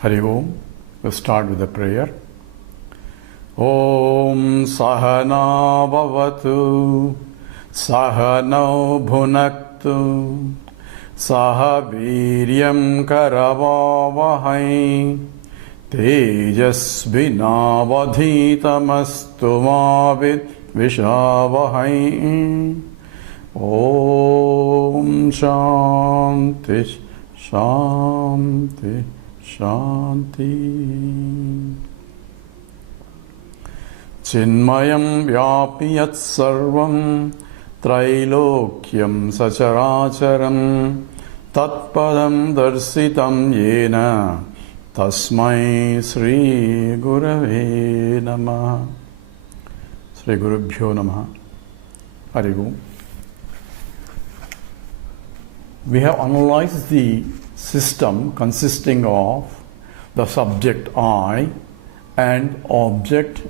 Hari Om. We'll start with a prayer. Om Sahana Bhavatu Sahano Bhunaktu Saha Viryam Karavavahai Tejasvinavadhitamastu Mavid Vishavahai. Om Shanti Shanti Shanti. Chinmayam Vyapi Yat Sarvam Trailokyam Sacharacharam Tatpadam Darsitam Yena Tasmai Sri Gurave Namaha. Sri Gurubhyo Namaha. Hari Om. We have analyzed the system consisting of the subject I and object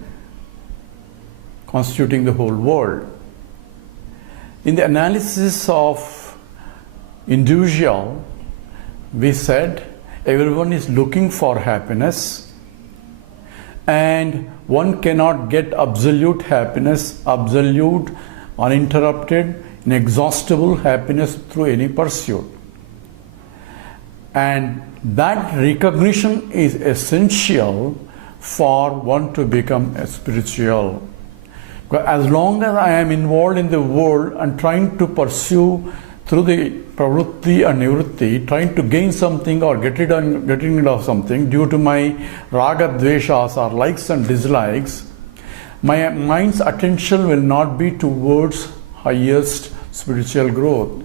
constituting the whole world. In the analysis of individual, we said everyone is looking for happiness and one cannot get absolute happiness, absolute, uninterrupted, inexhaustible happiness through any pursuit. And that recognition is essential for one to become a spiritual. As long as I am involved in the world and trying to pursue through the pravrutti and nivrutti, trying to gain something or getting rid of something due to my raga dveshas or likes and dislikes, my mind's attention will not be towards highest spiritual growth.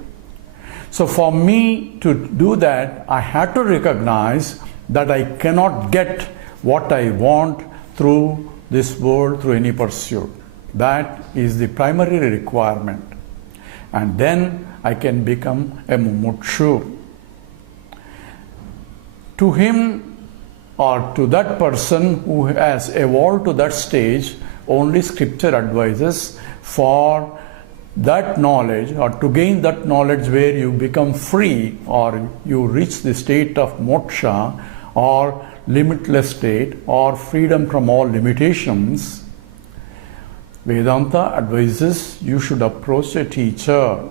So for me to do that, I have to recognize that I cannot get what I want through this world, through any pursuit. That is the primary requirement. And then I can become a mumukshu. To him or to that person who has evolved to that stage, only scripture advises for that knowledge or to gain that knowledge where you become free or you reach the state of moksha or limitless state or freedom from all limitations. Vedanta advises you should approach a teacher.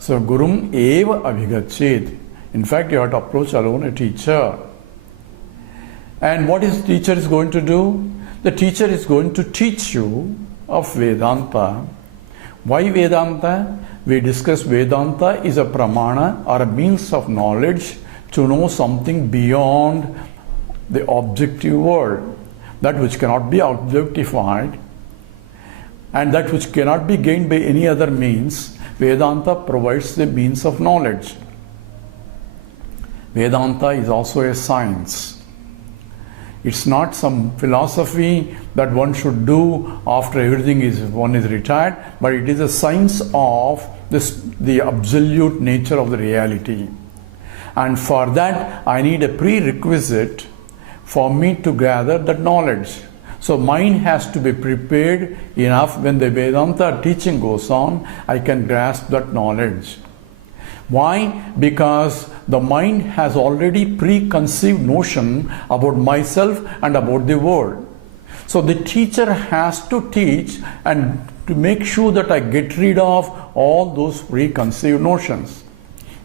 So Gurum eva abhigachet. In fact, you have to approach alone a teacher. And what is the teacher is going to do? The teacher is going to teach you of Vedanta. Why Vedanta? We discuss Vedanta is a pramana or a means of knowledge to know something beyond the objective world, that which cannot be objectified and that which cannot be gained by any other means. Vedanta provides the means of knowledge. Vedanta is also a science. It's not some philosophy that one should do after one is retired, but it is a science of the absolute nature of the reality. And for that, I need a prerequisite for me to gather that knowledge. So mind has to be prepared enough. When the Vedanta teaching goes on, I can grasp that knowledge. Why? Because the mind has already preconceived notion about myself and about the world. So the teacher has to teach and to make sure that I get rid of all those preconceived notions.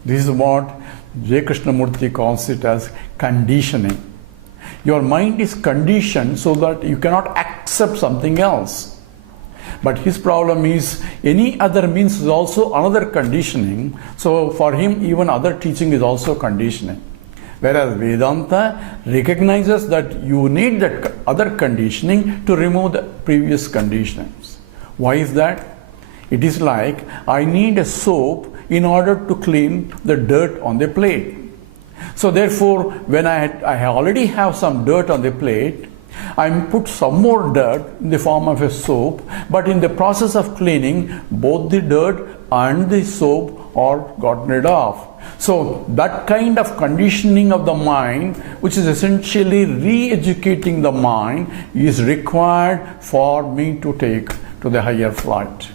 This is what Dakshinamurthy calls it as conditioning. Your mind is conditioned so that you cannot accept something else. But his problem is any other means is also another conditioning. So for him, even other teaching is also conditioning. Whereas Vedanta recognizes that you need that other conditioning to remove the previous conditionings. Why is that? It is like I need a soap in order to clean the dirt on the plate. So therefore, when I already have some dirt on the plate, I put some more dirt in the form of a soap, but in the process of cleaning, both the dirt and the soap are gotten rid of. So that kind of conditioning of the mind, which is essentially re-educating the mind, is required for me to take to the higher flight.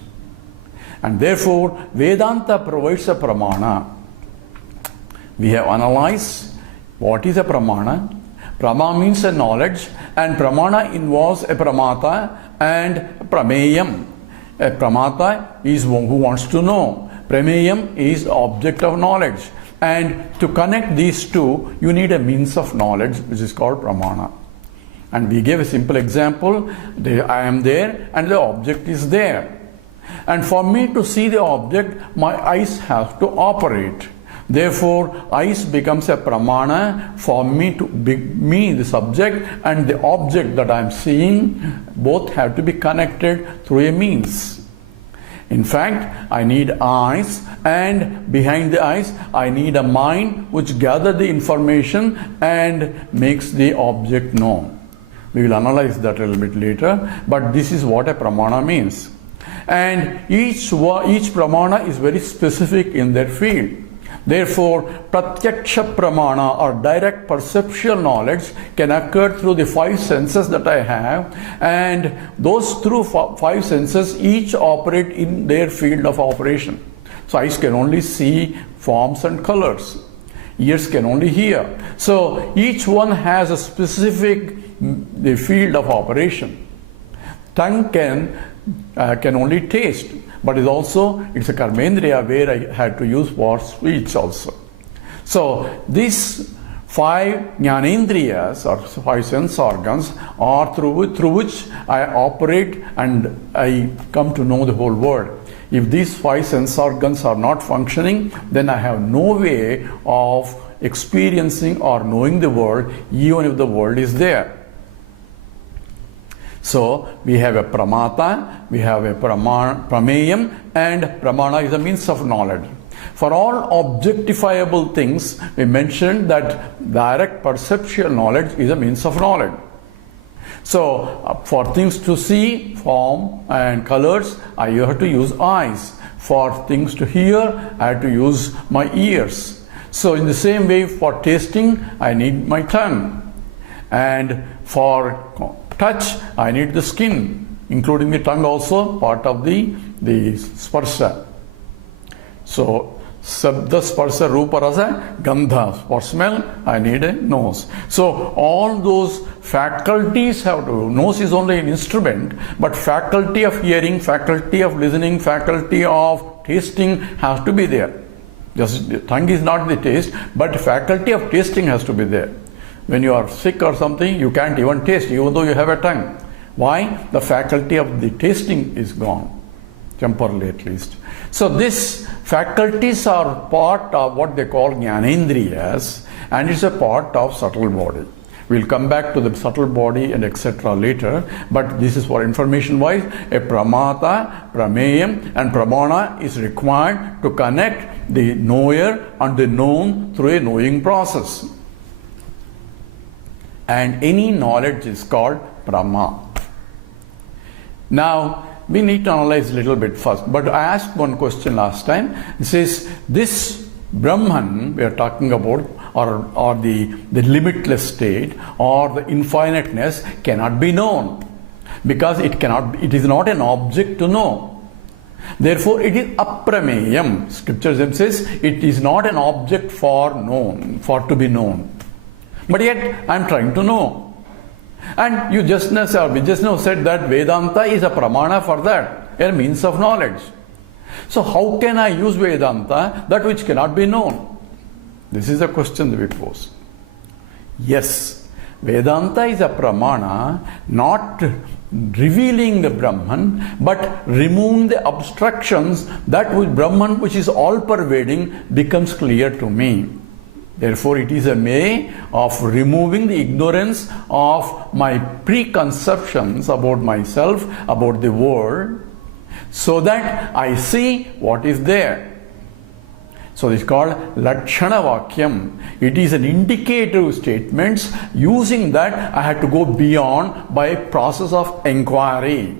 And therefore, Vedanta provides a pramana. We have analyzed What is a pramana? Prama means a knowledge, and pramana involves a pramata and prameyam. A pramata is one who wants to know. Prameyam is object of knowledge. And to connect these two, you need a means of knowledge, which is called pramana. And we gave a simple example. I am there and the object is there. And for me to see the object, my eyes have to operate. Therefore, eyes becomes a pramana for me to be me, the subject, and the object that I am seeing. Both have to be connected through a means. In fact, I need eyes, and behind the eyes, I need a mind which gathers the information and makes the object known. We will analyze that a little bit later, but this is what a pramana means. And each pramana is very specific in their field. Therefore, pratyaksha pramana or direct perceptual knowledge can occur through the five senses that I have, and those through five senses each operate in their field of operation. So eyes can only see forms and colors. Ears can only hear. So each one has a specific the field of operation. Tongue can only taste, but it's a karmendriya where I had to use for speech also. So these five jnanendriyas or five sense organs are through which I operate and I come to know the whole world. If these five sense organs are not functioning, then I have no way of experiencing or knowing the world, even if the world is there. So we have a pramata, we have a prameyam, and pramana is a means of knowledge. For all objectifiable things, we mentioned that direct perceptual knowledge is a means of knowledge. So for things to see, form and colors, I have to use eyes. For things to hear, I have to use my ears. So in the same way, for tasting, I need my tongue. And for touch, I need the skin, including the tongue also, part of the sparsha. So sabda, sparsha, rupa, rasa, gandha. For smell, I need a nose. So all those faculties have to, nose is only an instrument, but faculty of hearing, faculty of listening, faculty of tasting has to be there. Just the tongue is not the taste, but faculty of tasting has to be there. When you are sick or something, you can't even taste, even though you have a tongue. Why? The faculty of the tasting is gone, temporarily at least. So these faculties are part of what they call jnanendriyas, and it's a part of subtle body. We'll come back to the subtle body and etc. later, but this is for information wise. A pramata, prameyam, and pramana is required to connect the knower and the known through a knowing process. And any knowledge is called Brahma. Now, we need to analyze a little bit first, but I asked one question last time. It says, this Brahman we are talking about, or the limitless state, or the infiniteness cannot be known, because it is not an object to know. Therefore, it is aprameyam. Scripture says, it is not an object for to be known. But yet, I am trying to know. And we just now said that Vedanta is a pramana for that, a means of knowledge. So how can I use Vedanta, that which cannot be known? This is a question that we pose. Yes, Vedanta is a pramana, not revealing the Brahman, but removing the obstructions, that which Brahman, which is all-pervading, becomes clear to me. Therefore, it is a way of removing the ignorance of my preconceptions about myself, about the world, so that I see what is there. So it's called Lakshana Vakyam. It is an indicative statement. Using that, I had to go beyond by a process of inquiry.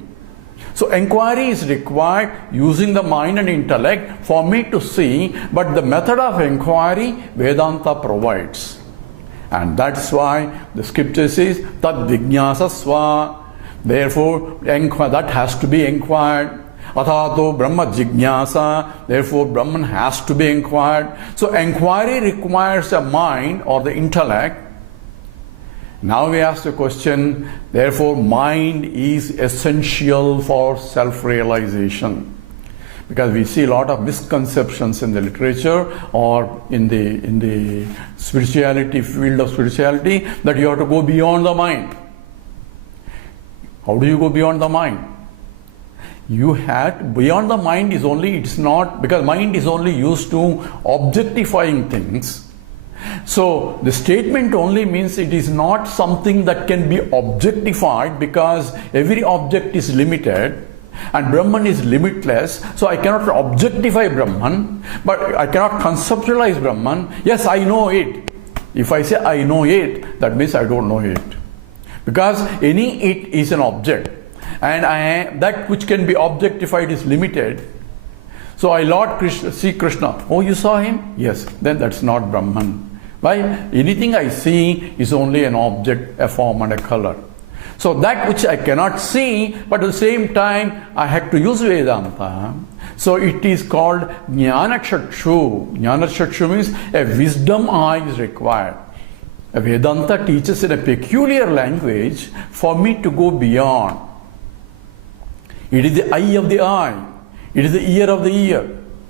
So inquiry is required using the mind and intellect for me to see, but the method of inquiry Vedanta provides. And that's why the scripture says, Tad Vijnasasva. Therefore, that has to be inquired. Athato Brahma Jignasa, therefore Brahman has to be inquired. So inquiry requires a mind or the intellect. Now we ask the question, therefore mind is essential for self-realization. Because we see a lot of misconceptions in the literature or in the spirituality, field of spirituality, that you have to go beyond the mind. How do you go beyond the mind? You have beyond the mind is only, it's not, because mind is only used to objectifying things. So the statement only means it is not something that can be objectified, because every object is limited and Brahman is limitless. So I cannot objectify Brahman, but I cannot conceptualize Brahman. Yes, I know it. If I say I know it, that means I don't know it. Because any it is an object, and that which can be objectified is limited. So I see Krishna. Oh, you saw him? Yes. Then that's not Brahman. Why? Anything I see is only an object, a form and a color. So that which I cannot see, but at the same time I had to use Vedanta. So it is called Jnana Chakshu. Jnana Chakshu means a wisdom eye is required. A Vedanta teaches in a peculiar language for me to go beyond. It is the eye of the eye. It is the ear of the ear.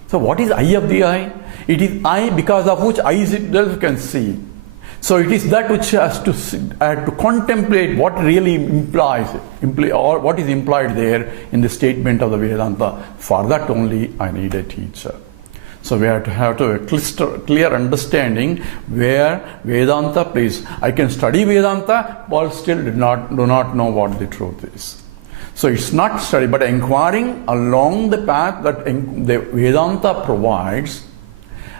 So what is eye of the eye? It is eye because of which eyes itself can see. So it is that which has to see, I have to contemplate what really implies, or what is implied there in the statement of the Vedanta. For that only I need a teacher. So we have to have a clear understanding where Vedanta plays. I can study Vedanta, but still do not know what the truth is. So it's not study, but inquiring along the path that the Vedanta provides,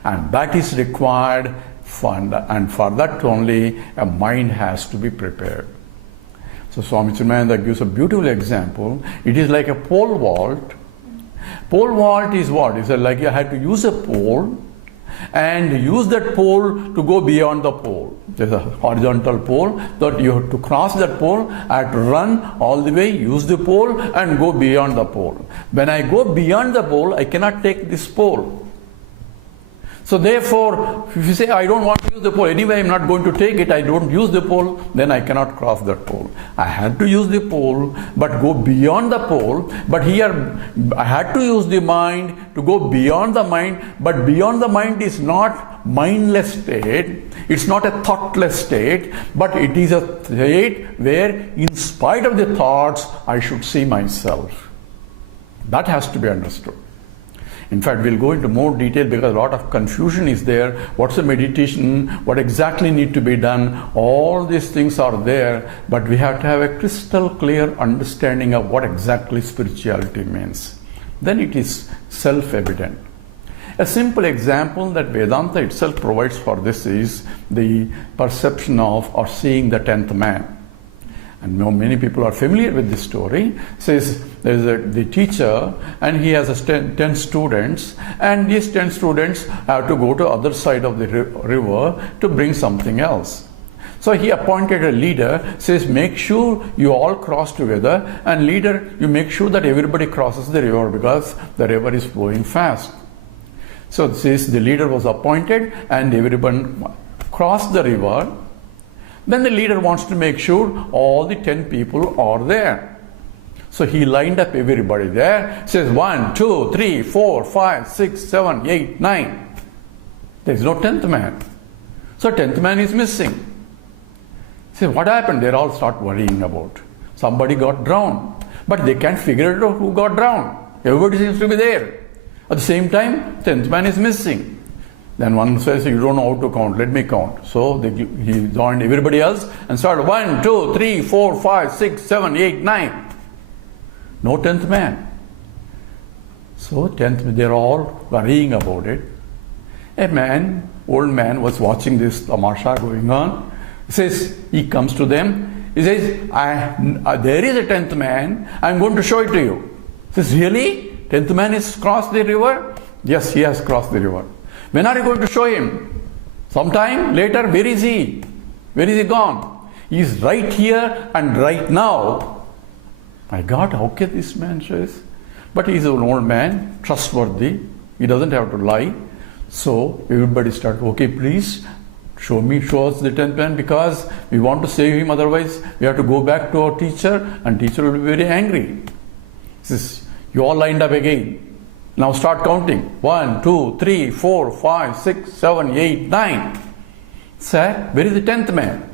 and that is required, and for that only a mind has to be prepared. So Swami Chinmayananda gives a beautiful example. It is like a pole vault. Pole vault is what? It's like you had to use a pole and use that pole to go beyond the pole. There's a horizontal pole that you have to cross that pole. I have to run all the way, use the pole and go beyond the pole. When I go beyond the pole, I cannot take this pole. So therefore, if you say, I don't want to use the pole, anyway I'm not going to take it, I don't use the pole, then I cannot cross that pole. I had to use the pole, but go beyond the pole. But here, I had to use the mind to go beyond the mind, but beyond the mind is not mindless state, it's not a thoughtless state, but it is a state where in spite of the thoughts, I should see myself. That has to be understood. In fact, we'll go into more detail because a lot of confusion is there. What's the meditation? What exactly need to be done? All these things are there, but we have to have a crystal clear understanding of what exactly spirituality means. Then it is self-evident. A simple example that Vedanta itself provides for this is the perception of or seeing the 10th man. And many people are familiar with this story. Says there is the teacher and he has 10 students, and these 10 students have to go to other side of the river to bring something else. So he appointed a leader, says make sure you all cross together, and leader, you make sure that everybody crosses the river because the river is flowing fast. So says the leader was appointed and everyone crossed the river. Then the leader wants to make sure all the 10 people are there. So he lined up everybody there, says 1, 2, 3, 4, 5, 6, 7, 8, 9. There is no 10th man. So 10th man is missing. Say, what happened? They all start worrying about. Somebody got drowned. But they can't figure it out who got drowned. Everybody seems to be there. At the same time, 10th man is missing. Then one says, you don't know how to count, let me count. So he joined everybody else and started 1, 2, 3, 4, 5, 6, 7, 8, 9. No 10th man. So 10th, they're all worrying about it. A man, old man, was watching this tamasha going on. He comes to them. He says, there is a 10th man. I'm going to show it to you. He says, really? 10th man has crossed the river? Yes, he has crossed the river. When are you going to show him? Sometime later. Where is he? Where is he gone? He is right here and right now. My God, how can this man says? But he's an old man, trustworthy. He doesn't have to lie. So everybody starts, okay, please show us the 10th man, because we want to save him. Otherwise, we have to go back to our teacher, and teacher will be very angry. He says, you all lined up again. Now start counting. 1, 2, 3, 4, 5, 6, 7, 8, 9. Sir, where is the 10th man?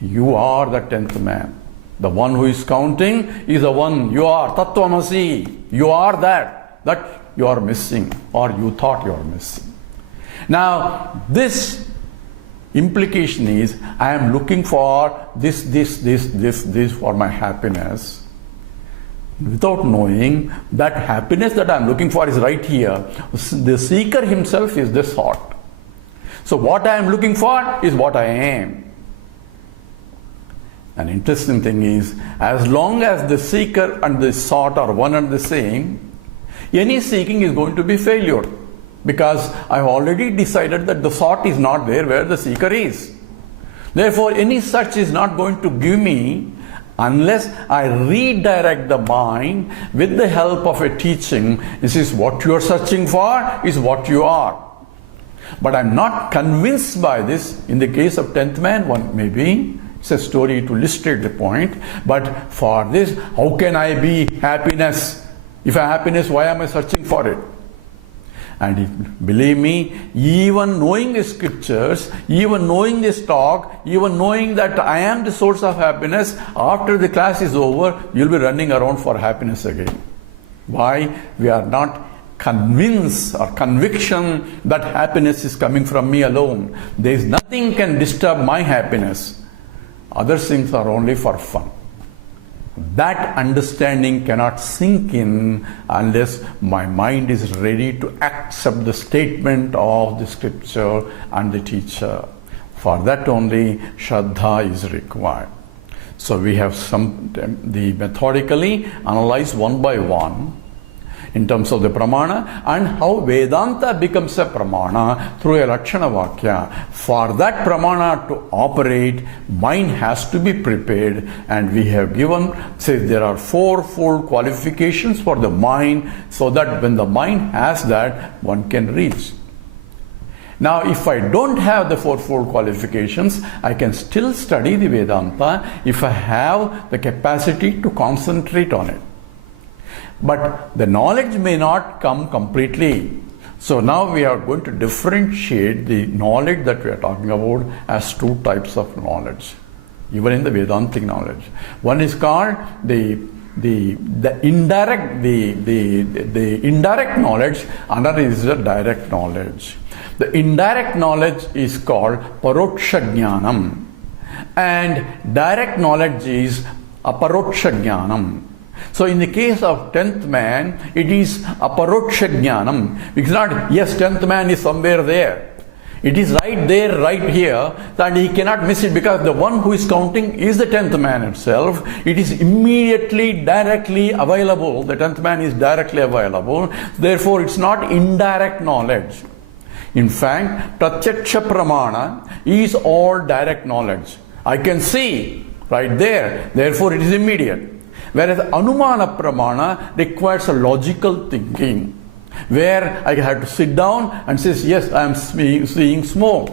You are the 10th man. The one who is counting is the one you are. Tattvamasi. You are that. That you are missing, or you thought you are missing. Now, this implication is, I am looking for this for my happiness, without knowing that happiness that I am looking for is right here. The seeker himself is this thought. So what I am looking for is what I am. An interesting thing is, as long as the seeker and the sought are one and the same, any seeking is going to be failure, because I have already decided that the sought is not there where the seeker is. Therefore, any search is not going to give me, unless I redirect the mind with the help of a teaching. This is what you are searching for, is what you are. But I am not convinced by this. In the case of 10th man, one maybe, it's a story to illustrate the point, but for this, how can I be happiness? If I am happiness, why am I searching for it? And believe me, even knowing the scriptures, even knowing this talk, even knowing that I am the source of happiness, after the class is over, you'll be running around for happiness again. Why? We are not convinced or conviction that happiness is coming from me alone. There is nothing can disturb my happiness. Other things are only for fun. That understanding cannot sink in unless my mind is ready to accept the statement of the scripture and the teacher. For that only Shraddha is required. So we have methodically analyzed one by one in terms of the Pramana and how Vedanta becomes a Pramana through a Lakshana Vakya. For that Pramana to operate, mind has to be prepared, and we have given, say, there are fourfold qualifications for the mind, so that when the mind has that, one can reach. Now, if I don't have the fourfold qualifications, I can still study the Vedanta if I have the capacity to concentrate on it. But the knowledge may not come completely. So now we are going to differentiate the knowledge that we are talking about as two types of knowledge, even in the Vedantic knowledge. One is called the indirect knowledge, another is the direct knowledge. The indirect knowledge is called Paroksha Jnanam, and direct knowledge is Aparoksha Jnanam. So in the case of 10th man, it is Aparoksha Jnanam. It's not, yes, 10th man is somewhere there. It is right there, right here, and he cannot miss it, because the one who is counting is the 10th man itself. It is immediately, directly available. The 10th man is directly available. Therefore, it's not indirect knowledge. In fact, Pratyaksha Pramana is all direct knowledge. I can see right there. Therefore, it is immediate. Whereas Anumana Pramana requires a logical thinking, where I have to sit down and say, yes, I am seeing smoke.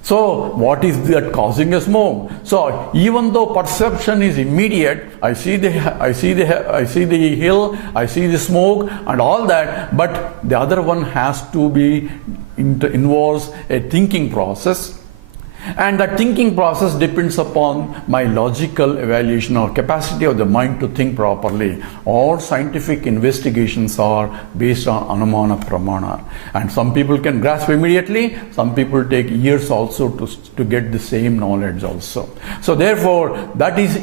So what is that causing a smoke? So even though perception is immediate, I see the hill, I see the smoke and all that, but the other one has to be involves a thinking process. And that thinking process depends upon my logical evaluation or capacity of the mind to think properly. All scientific investigations are based on Anumana Pramana. And some people can grasp immediately, some people take years also to get the same knowledge also. So therefore, that is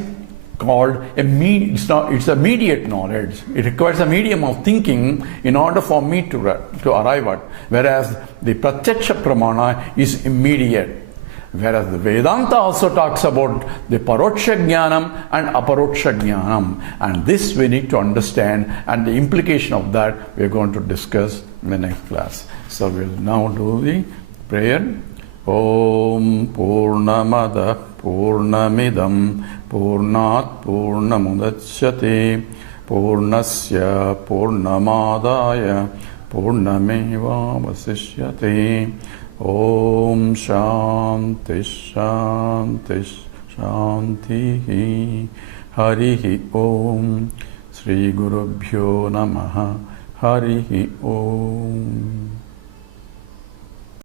called it's a mediate knowledge. It requires a medium of thinking in order for me to arrive at. Whereas the Pratyaksha Pramana is immediate. Whereas the Vedanta also talks about the Paroksha Jnanam and Aparoksha Jnanam. And this we need to understand, and the implication of that we are going to discuss in the next class. So we will now do the prayer. Om Purnamada Purnamidam Purnat Purnamudachyate Purnasya Purnamadaya Purnamevavasishyate. Om Shanti Shanti Shanti. Harihi Om. Shri Gurubhyo Namaha. Harihi Om.